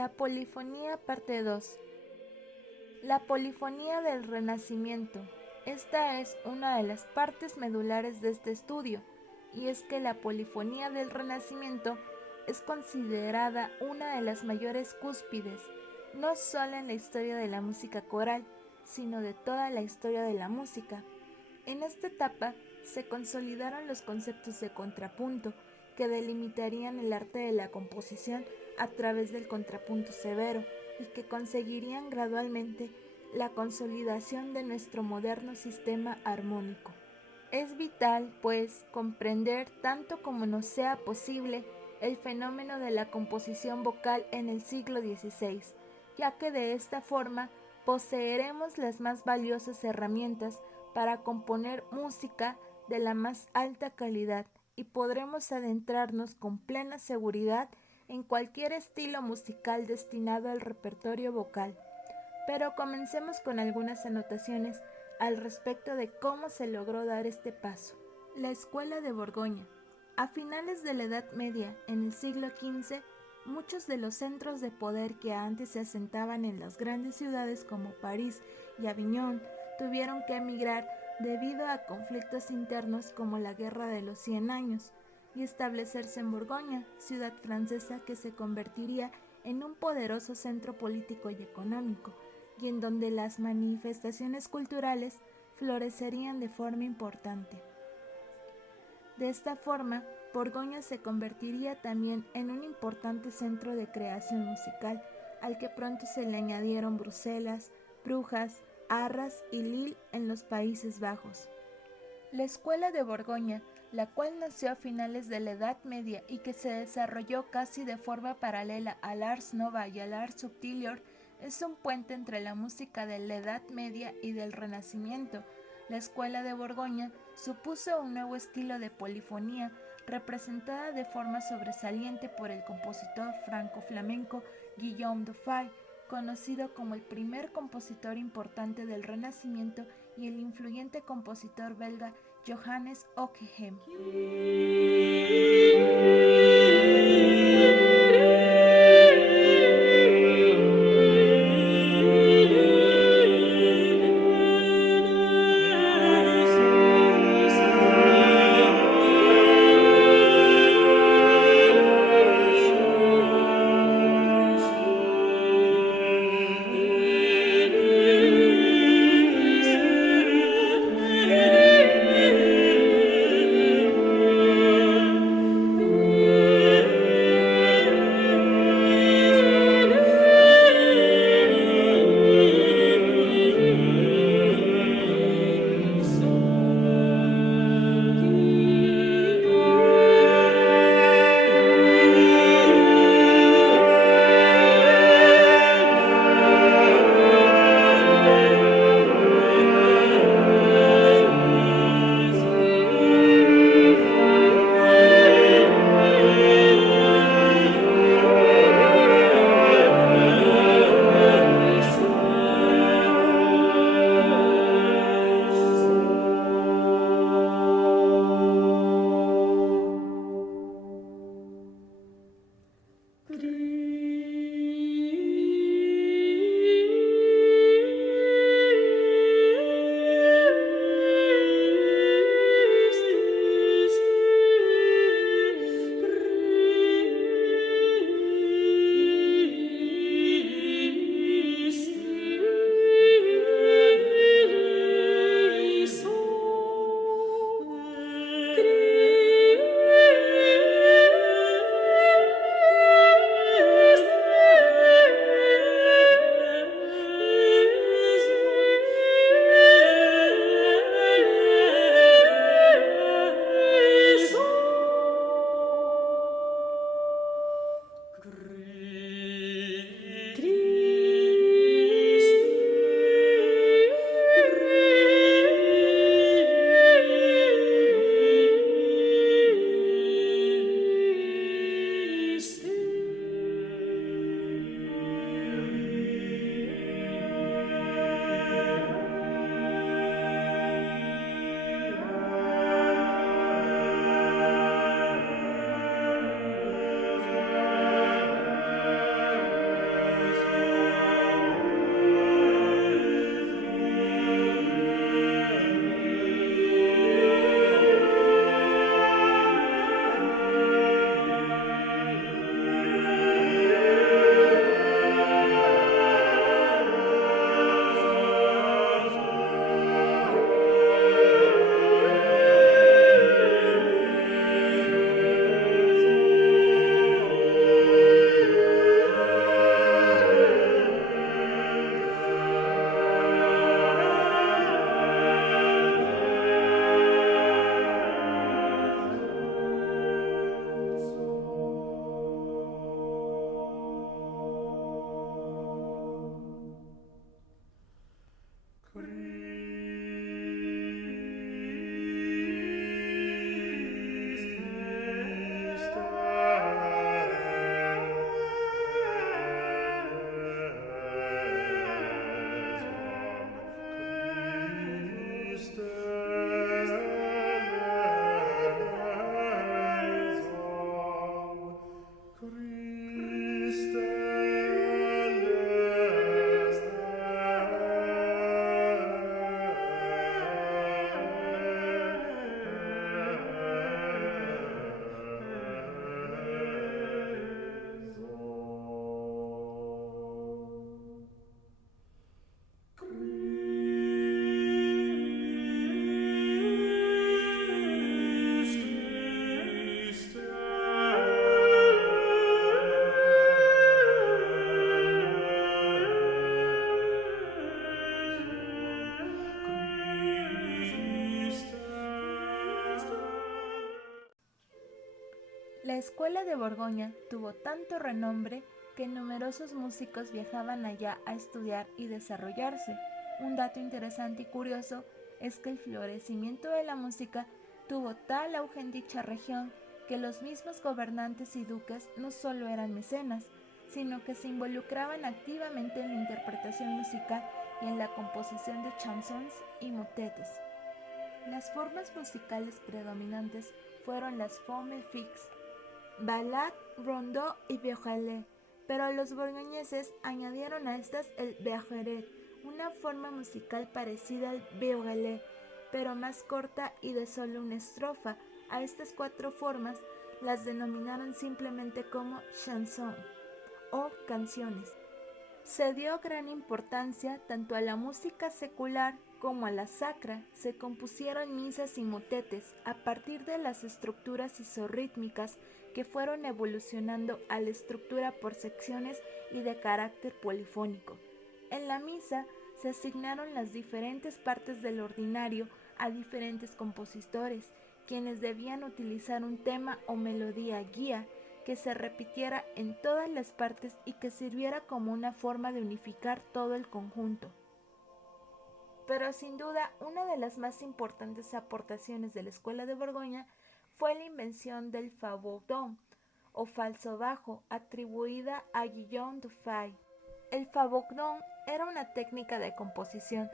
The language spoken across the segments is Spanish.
La polifonía parte 2. La polifonía del Renacimiento. Esta es una de las partes medulares de este estudio, y es que la polifonía del Renacimiento es considerada una de las mayores cúspides, no solo en la historia de la música coral, sino de toda la historia de la música. En esta etapa se consolidaron los conceptos de contrapunto, que delimitarían el arte de la composición a través del contrapunto severo y que conseguirían gradualmente la consolidación de nuestro moderno sistema armónico. Es vital, pues, comprender tanto como nos sea posible el fenómeno de la composición vocal en el siglo XVI, ya que de esta forma poseeremos las más valiosas herramientas para componer música de la más alta calidad y podremos adentrarnos con plena seguridad en cualquier estilo musical destinado al repertorio vocal. Pero comencemos con algunas anotaciones al respecto de cómo se logró dar este paso. La Escuela de Borgoña. A finales de la Edad Media, en el siglo XV, muchos de los centros de poder que antes se asentaban en las grandes ciudades como París y Aviñón tuvieron que emigrar debido a conflictos internos como la Guerra de los 100 Años, y establecerse en Borgoña, ciudad francesa que se convertiría en un poderoso centro político y económico, y en donde las manifestaciones culturales florecerían de forma importante. De esta forma, Borgoña se convertiría también en un importante centro de creación musical, al que pronto se le añadieron Bruselas, Brujas, Arras y Lille en los Países Bajos. La Escuela de Borgoña, la cual nació a finales de la Edad Media y que se desarrolló casi de forma paralela al Ars Nova y al Ars Subtilior, es un puente entre la música de la Edad Media y del Renacimiento. La Escuela de Borgoña supuso un nuevo estilo de polifonía, representada de forma sobresaliente por el compositor franco-flamenco Guillaume Dufay, conocido como el primer compositor importante del Renacimiento, y el influyente compositor belga Johannes Ockeghem. La escuela de Borgoña tuvo tanto renombre que numerosos músicos viajaban allá a estudiar y desarrollarse. Un dato interesante y curioso es que el florecimiento de la música tuvo tal auge en dicha región que los mismos gobernantes y duques no solo eran mecenas, sino que se involucraban activamente en la interpretación musical y en la composición de chansons y motetes. Las formas musicales predominantes fueron las formes fixes, ballade, rondeau y violet, pero los borgoñeses añadieron a estas el bergeret, una forma musical parecida al violet, pero más corta y de solo una estrofa. A estas 4 formas las denominaron simplemente como chanson o canciones. Se dio gran importancia tanto a la música secular como a la sacra. Se compusieron misas y motetes a partir de las estructuras isorrítmicas que fueron evolucionando a la estructura por secciones y de carácter polifónico. En la misa se asignaron las diferentes partes del ordinario a diferentes compositores, quienes debían utilizar un tema o melodía guía que se repitiera en todas las partes y que sirviera como una forma de unificar todo el conjunto. Pero sin duda, una de las más importantes aportaciones de la Escuela de Borgoña fue la invención del fagottón, o falso bajo, atribuida a Guillaume Dufay. El fagottón era una técnica de composición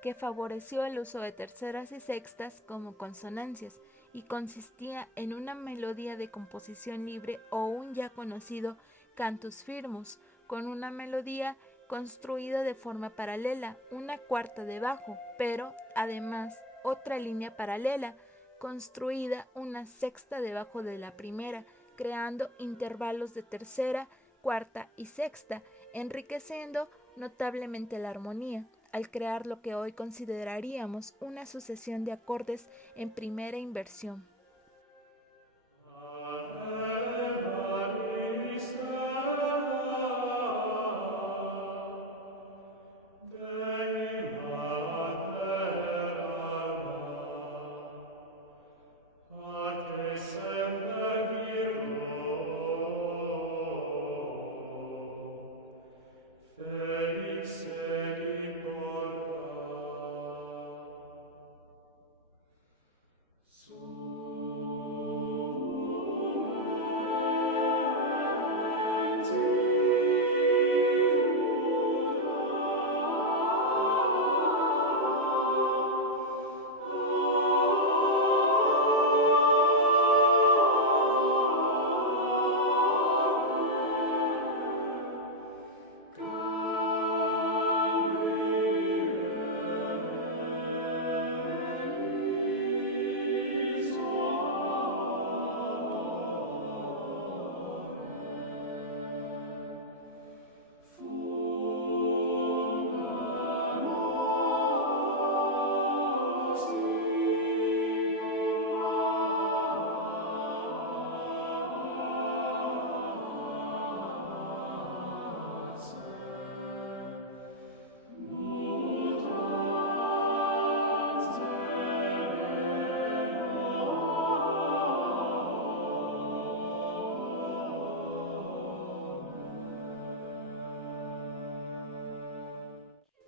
que favoreció el uso de terceras y sextas como consonancias, y consistía en una melodía de composición libre o un ya conocido cantus firmus, con una melodía construida de forma paralela, una cuarta de bajo, pero además otra línea paralela, construida una sexta debajo de la primera, creando intervalos de tercera, cuarta y sexta, enriqueciendo notablemente la armonía, al crear lo que hoy consideraríamos una sucesión de acordes en primera inversión.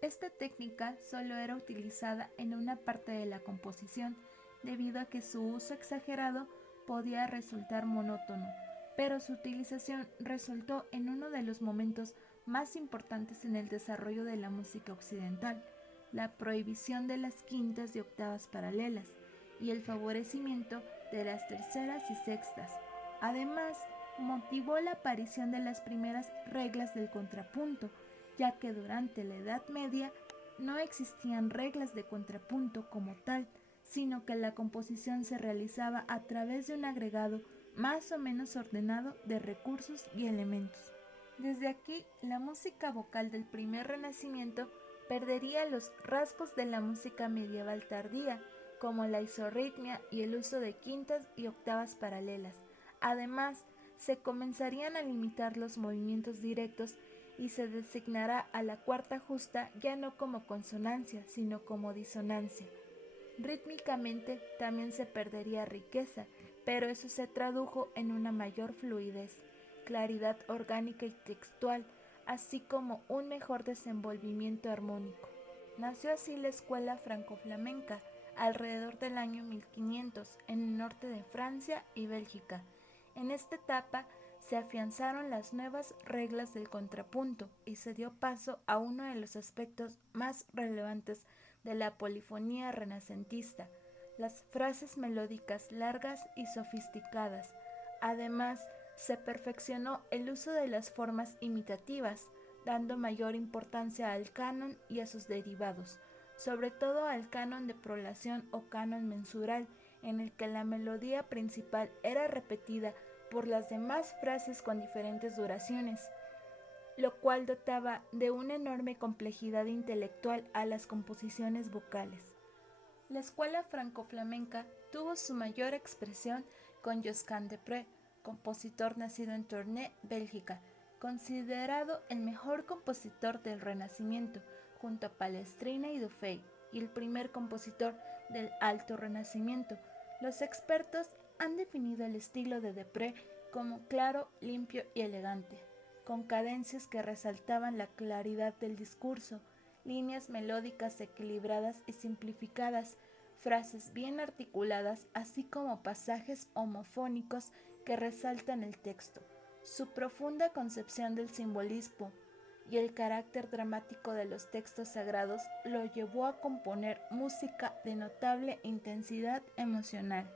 Esta técnica solo era utilizada en una parte de la composición, debido a que su uso exagerado podía resultar monótono, pero su utilización resultó en uno de los momentos más importantes en el desarrollo de la música occidental, la prohibición de las quintas y octavas paralelas, y el favorecimiento de las terceras y sextas. Además, motivó la aparición de las primeras reglas del contrapunto, ya que durante la Edad Media no existían reglas de contrapunto como tal, sino que la composición se realizaba a través de un agregado más o menos ordenado de recursos y elementos. Desde aquí, la música vocal del primer Renacimiento perdería los rasgos de la música medieval tardía, como la isorritmia y el uso de quintas y octavas paralelas. Además, se comenzarían a limitar los movimientos directos y se designará a la cuarta justa ya no como consonancia, sino como disonancia. Rítmicamente también se perdería riqueza, pero eso se tradujo en una mayor fluidez, claridad orgánica y textual, así como un mejor desenvolvimiento armónico. Nació así la escuela franco-flamenca alrededor del año 1500 en el norte de Francia y Bélgica. En esta etapa se afianzaron las nuevas reglas del contrapunto y se dio paso a uno de los aspectos más relevantes de la polifonía renacentista, las frases melódicas largas y sofisticadas. Además, se perfeccionó el uso de las formas imitativas, dando mayor importancia al canon y a sus derivados, sobre todo al canon de prolación o canon mensural, en el que la melodía principal era repetida por las demás frases con diferentes duraciones, lo cual dotaba de una enorme complejidad intelectual a las composiciones vocales. La escuela franco-flamenca tuvo su mayor expresión con Josquin des Prez, compositor nacido en Tournai, Bélgica, considerado el mejor compositor del Renacimiento, junto a Palestrina y Dufay, y el primer compositor del Alto Renacimiento. Los expertos han definido el estilo de des Prez como claro, limpio y elegante, con cadencias que resaltaban la claridad del discurso, líneas melódicas equilibradas y simplificadas, frases bien articuladas, así como pasajes homofónicos que resaltan el texto. Su profunda concepción del simbolismo y el carácter dramático de los textos sagrados lo llevó a componer música de notable intensidad emocional.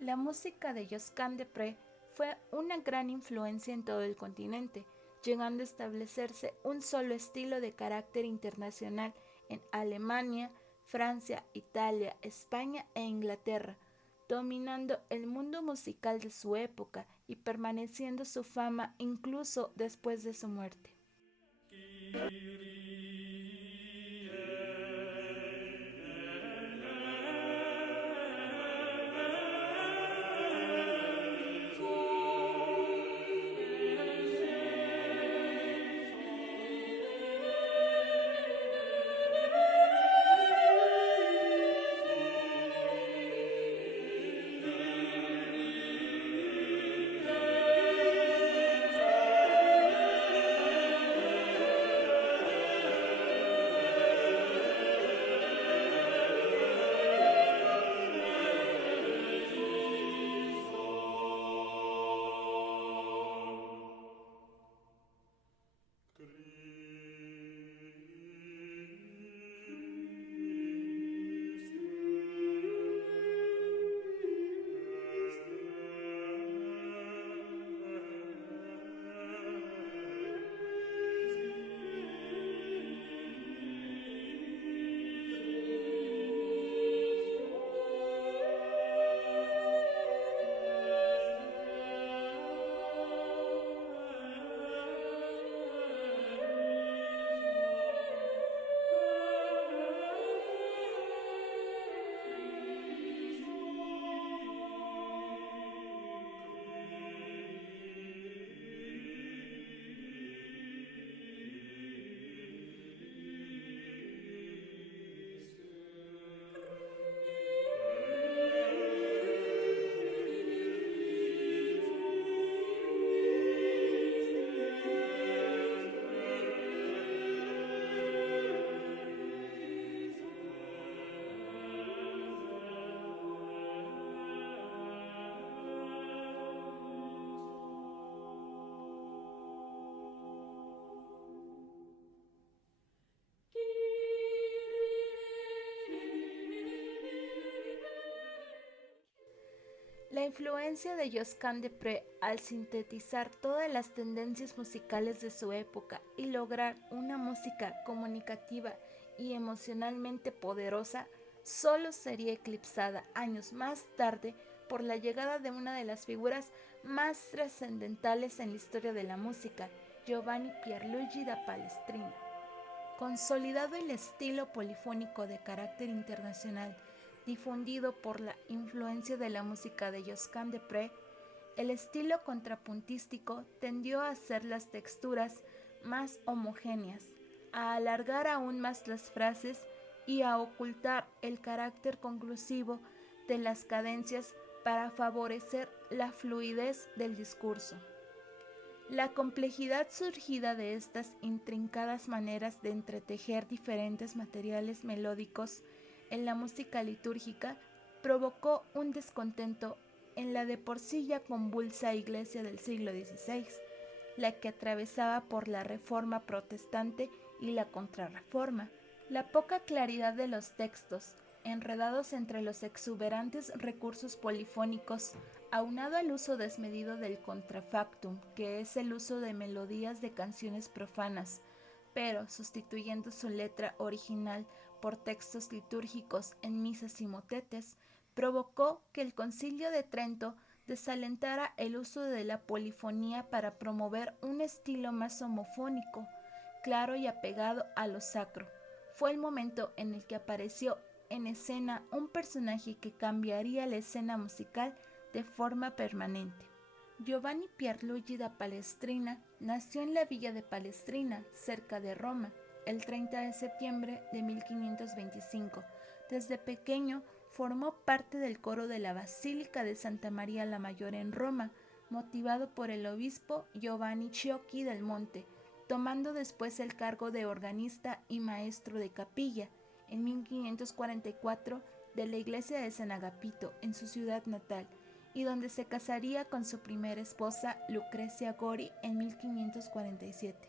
La música de Josquin des Prez fue una gran influencia en todo el continente, llegando a establecerse un solo estilo de carácter internacional en Alemania, Francia, Italia, España e Inglaterra, dominando el mundo musical de su época y permaneciendo su fama incluso después de su muerte. La influencia de Josquin des Prez al sintetizar todas las tendencias musicales de su época y lograr una música comunicativa y emocionalmente poderosa solo sería eclipsada años más tarde por la llegada de una de las figuras más trascendentales en la historia de la música, Giovanni Pierluigi da Palestrina. Consolidado el estilo polifónico de carácter internacional difundido por la influencia de la música de Josquin des Prez, el estilo contrapuntístico tendió a hacer las texturas más homogéneas, a alargar aún más las frases y a ocultar el carácter conclusivo de las cadencias para favorecer la fluidez del discurso. La complejidad surgida de estas intrincadas maneras de entretejer diferentes materiales melódicos en la música litúrgica provocó un descontento en la de por sí ya convulsa Iglesia del siglo XVI, la que atravesaba por la Reforma protestante y la Contrarreforma. La poca claridad de los textos, enredados entre los exuberantes recursos polifónicos, aunado al uso desmedido del contrafactum, que es el uso de melodías de canciones profanas, pero sustituyendo su letra original por textos litúrgicos en misas y motetes, provocó que el Concilio de Trento desalentara el uso de la polifonía para promover un estilo más homofónico, claro y apegado a lo sacro. Fue el momento en el que apareció en escena un personaje que cambiaría la escena musical de forma permanente. Giovanni Pierluigi da Palestrina nació en la villa de Palestrina, cerca de Roma, el 30 de septiembre de 1525. Desde pequeño formó parte del coro de la Basílica de Santa María la Mayor en Roma, motivado por el obispo Giovanni Ciocchi del Monte, tomando después el cargo de organista y maestro de capilla, en 1544, de la iglesia de San Agapito, en su ciudad natal, y donde se casaría con su primera esposa, Lucrecia Gori, en 1547.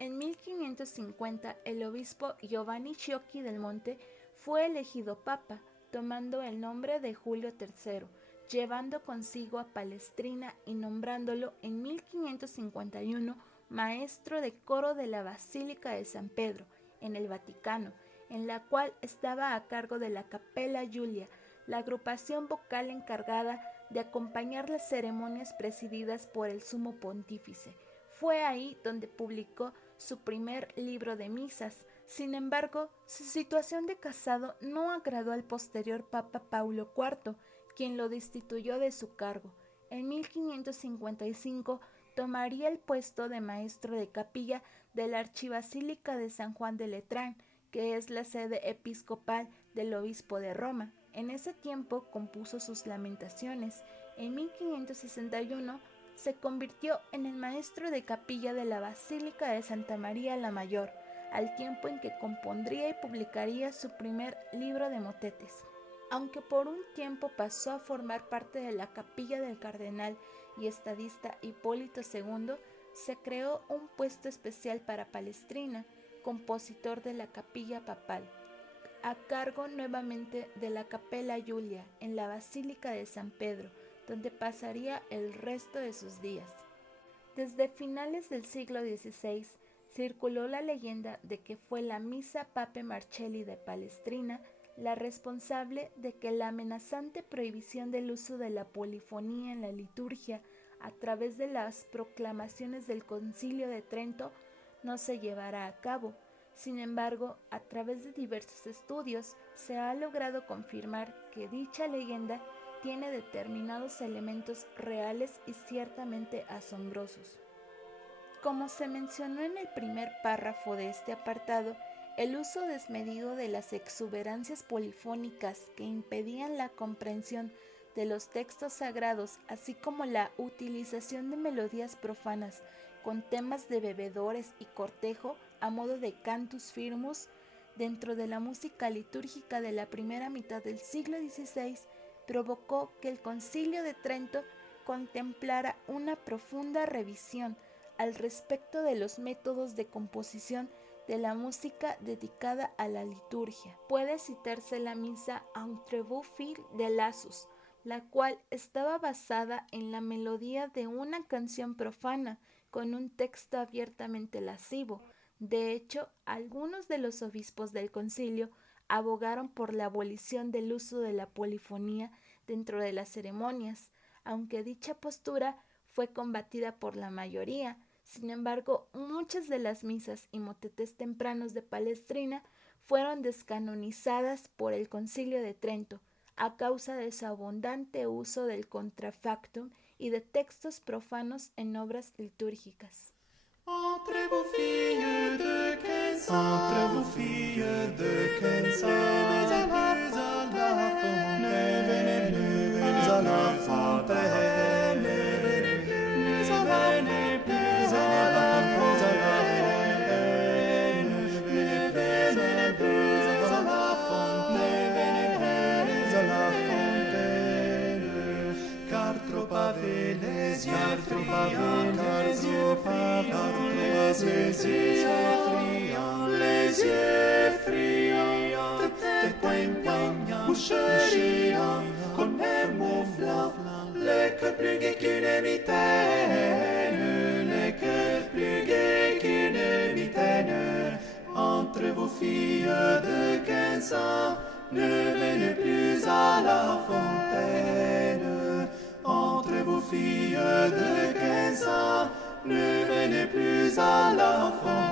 En 1550, el obispo Giovanni Ciocchi del Monte fue elegido papa, tomando el nombre de Julio III, llevando consigo a Palestrina y nombrándolo en 1551 maestro de coro de la Basílica de San Pedro, en el Vaticano, en la cual estaba a cargo de la Capella Julia, la agrupación vocal encargada de acompañar las ceremonias presididas por el Sumo Pontífice. Fue ahí donde publicó su primer libro de misas. Sin embargo, su situación de casado no agradó al posterior Papa Paulo IV, quien lo destituyó de su cargo. En 1555 tomaría el puesto de maestro de capilla de la Archibasílica de San Juan de Letrán, que es la sede episcopal del obispo de Roma. En ese tiempo compuso sus Lamentaciones. En 1561 se convirtió en el maestro de capilla de la Basílica de Santa María la Mayor, al tiempo en que compondría y publicaría su primer libro de motetes. Aunque por un tiempo pasó a formar parte de la capilla del cardenal y estadista Hipólito II, se creó un puesto especial para Palestrina, compositor de la capilla papal, a cargo nuevamente de la Capella Julia en la Basílica de San Pedro, donde pasaría el resto de sus días. Desde finales del siglo XVI circuló la leyenda de que fue la Misa Pape Marcelli de Palestrina la responsable de que la amenazante prohibición del uso de la polifonía en la liturgia a través de las proclamaciones del Concilio de Trento no se llevara a cabo. Sin embargo, a través de diversos estudios se ha logrado confirmar que dicha leyenda tiene determinados elementos reales y ciertamente asombrosos. Como se mencionó en el primer párrafo de este apartado, el uso desmedido de las exuberancias polifónicas que impedían la comprensión de los textos sagrados, así como la utilización de melodías profanas con temas de bebedores y cortejo a modo de cantus firmus dentro de la música litúrgica de la primera mitad del siglo XVI, provocó que el Concilio de Trento contemplara una profunda revisión al respecto de los métodos de composición de la música dedicada a la liturgia. Puede citarse la misa Entrevue Fil de Lassus, la cual estaba basada en la melodía de una canción profana con un texto abiertamente lascivo. De hecho, algunos de los obispos del concilio abogaron por la abolición del uso de la polifonía dentro de las ceremonias, aunque dicha postura fue combatida por la mayoría. Sin embargo, muchas de las misas y motetes tempranos de Palestrina fueron descanonizadas por el Concilio de Trento a causa de su abundante uso del contrafactum y de textos profanos en obras litúrgicas. Entre vos filles de Kansas, à la fontaine, ne venez plus à la fontaine, ne venez plus à la fontaine, à la fontaine, car trop avaient les yeux friands, les yeux friands, te poignant, boucherie, con les mouflants, les cœurs plus gais qu'une mitaine, les cœurs plus gais qu'une mitaine. Entre vos filles de 15 ans, ne venez plus à la fontaine. Entre vos filles de 15 ans, ne venez plus à la fontaine.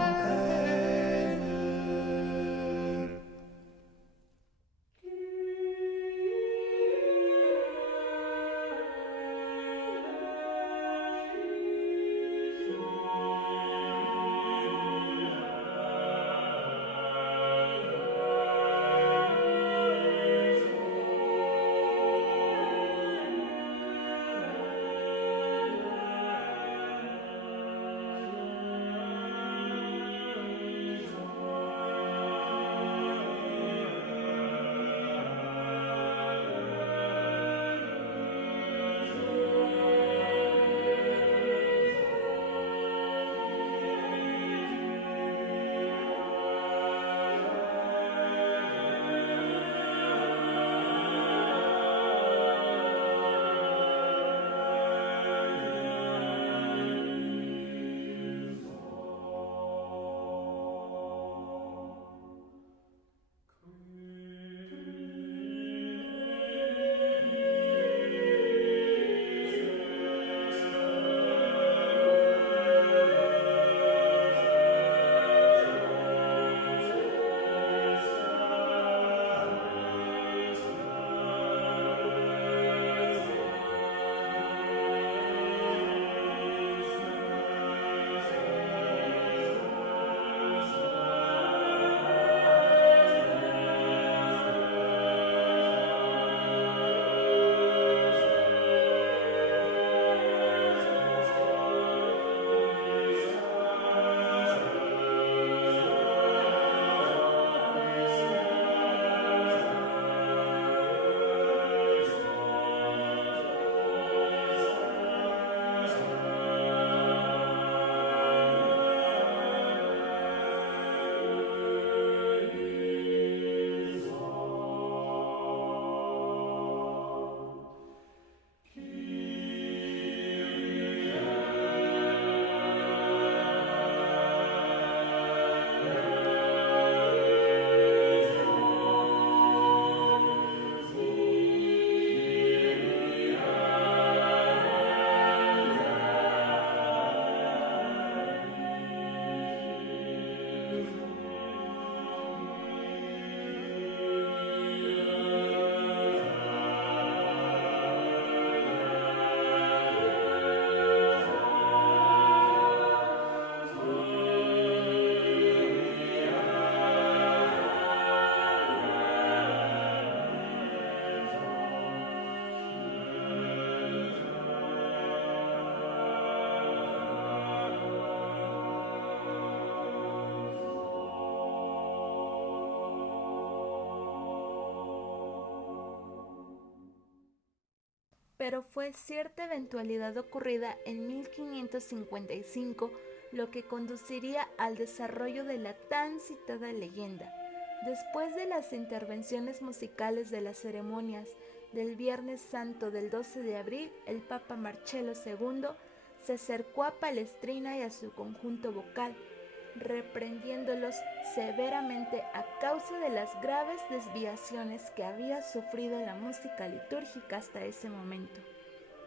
Pero fue cierta eventualidad ocurrida en 1555 lo que conduciría al desarrollo de la tan citada leyenda. Después de las intervenciones musicales de las ceremonias del Viernes Santo del 12 de abril, el Papa Marcelo II se acercó a Palestrina y a su conjunto vocal, reprendiéndolos severamente a causa de las graves desviaciones que había sufrido la música litúrgica hasta ese momento.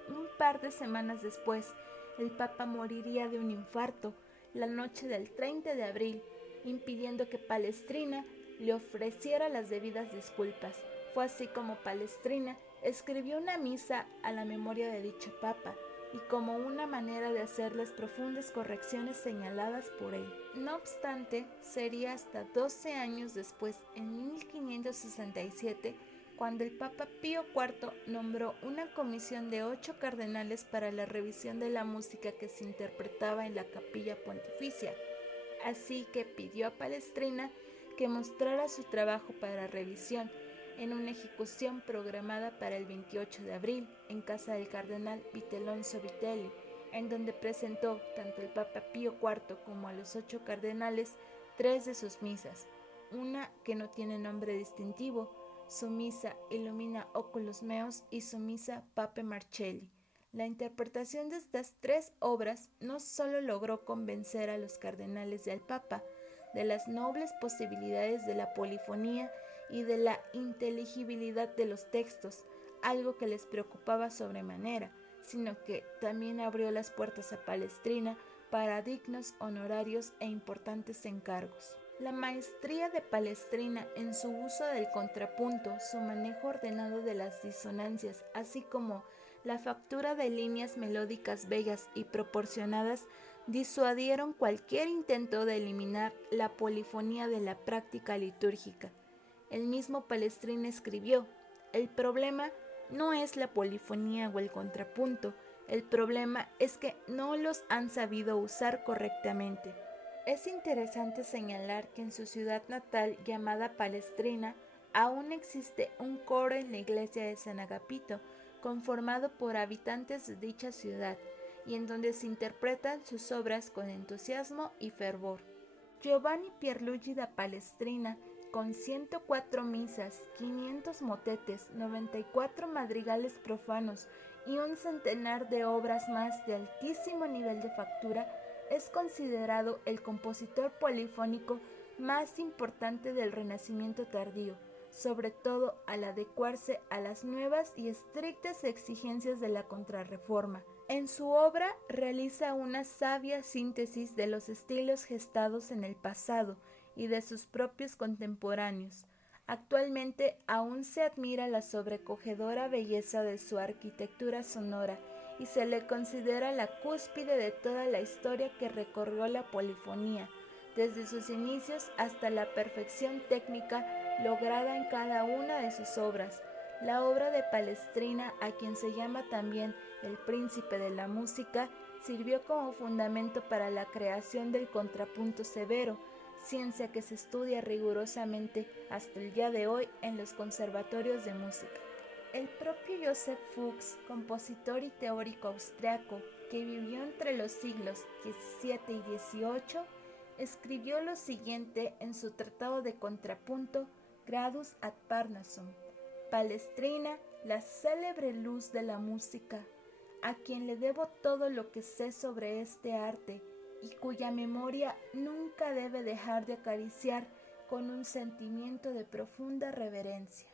Un par de semanas después, el Papa moriría de un infarto la noche del 30 de abril, impidiendo que Palestrina le ofreciera las debidas disculpas. Fue así como Palestrina escribió una misa a la memoria de dicho Papa, y como una manera de hacer las profundas correcciones señaladas por él. No obstante, sería hasta 12 años después, en 1567, cuando el Papa Pío IV nombró una comisión de 8 cardenales para la revisión de la música que se interpretaba en la capilla pontificia. Así que pidió a Palestrina que mostrara su trabajo para revisión en una ejecución programada para el 28 de abril en casa del cardenal Vitellonso Vitelli, en donde presentó tanto al Papa Pío IV como a los 8 cardenales 3 de sus misas, una que no tiene nombre distintivo, su misa Illumina Oculos Meos y su misa Pape Marcelli. La interpretación de estas 3 obras no solo logró convencer a los cardenales y al Papa de las nobles posibilidades de la polifonía y de la inteligibilidad de los textos, algo que les preocupaba sobremanera, sino que también abrió las puertas a Palestrina para dignos honorarios e importantes encargos. La maestría de Palestrina en su uso del contrapunto, su manejo ordenado de las disonancias, así como la factura de líneas melódicas bellas y proporcionadas, disuadieron cualquier intento de eliminar la polifonía de la práctica litúrgica. El mismo Palestrina escribió: el problema no es la polifonía o el contrapunto, el problema es que no los han sabido usar correctamente. Es interesante señalar que en su ciudad natal, llamada Palestrina, aún existe un coro en la iglesia de San Agapito, conformado por habitantes de dicha ciudad, y en donde se interpretan sus obras con entusiasmo y fervor. Giovanni Pierluigi da Palestrina, con 104 misas, 500 motetes, 94 madrigales profanos y un centenar de obras más de altísimo nivel de factura, es considerado el compositor polifónico más importante del Renacimiento tardío, sobre todo al adecuarse a las nuevas y estrictas exigencias de la Contrarreforma. En su obra realiza una sabia síntesis de los estilos gestados en el pasado y de sus propios contemporáneos. Actualmente aún se admira la sobrecogedora belleza de su arquitectura sonora y se le considera la cúspide de toda la historia que recorrió la polifonía, desde sus inicios hasta la perfección técnica lograda en cada una de sus obras. La obra de Palestrina, a quien se llama también el príncipe de la música, sirvió como fundamento para la creación del contrapunto severo, ciencia que se estudia rigurosamente hasta el día de hoy en los conservatorios de música. El propio Joseph Fuchs, compositor y teórico austriaco que vivió entre los siglos XVII y XVIII, escribió lo siguiente en su tratado de contrapunto Gradus ad Parnassum: Palestrina, la célebre luz de la música, a quien le debo todo lo que sé sobre este arte y cuya memoria nunca debe dejar de acariciar con un sentimiento de profunda reverencia.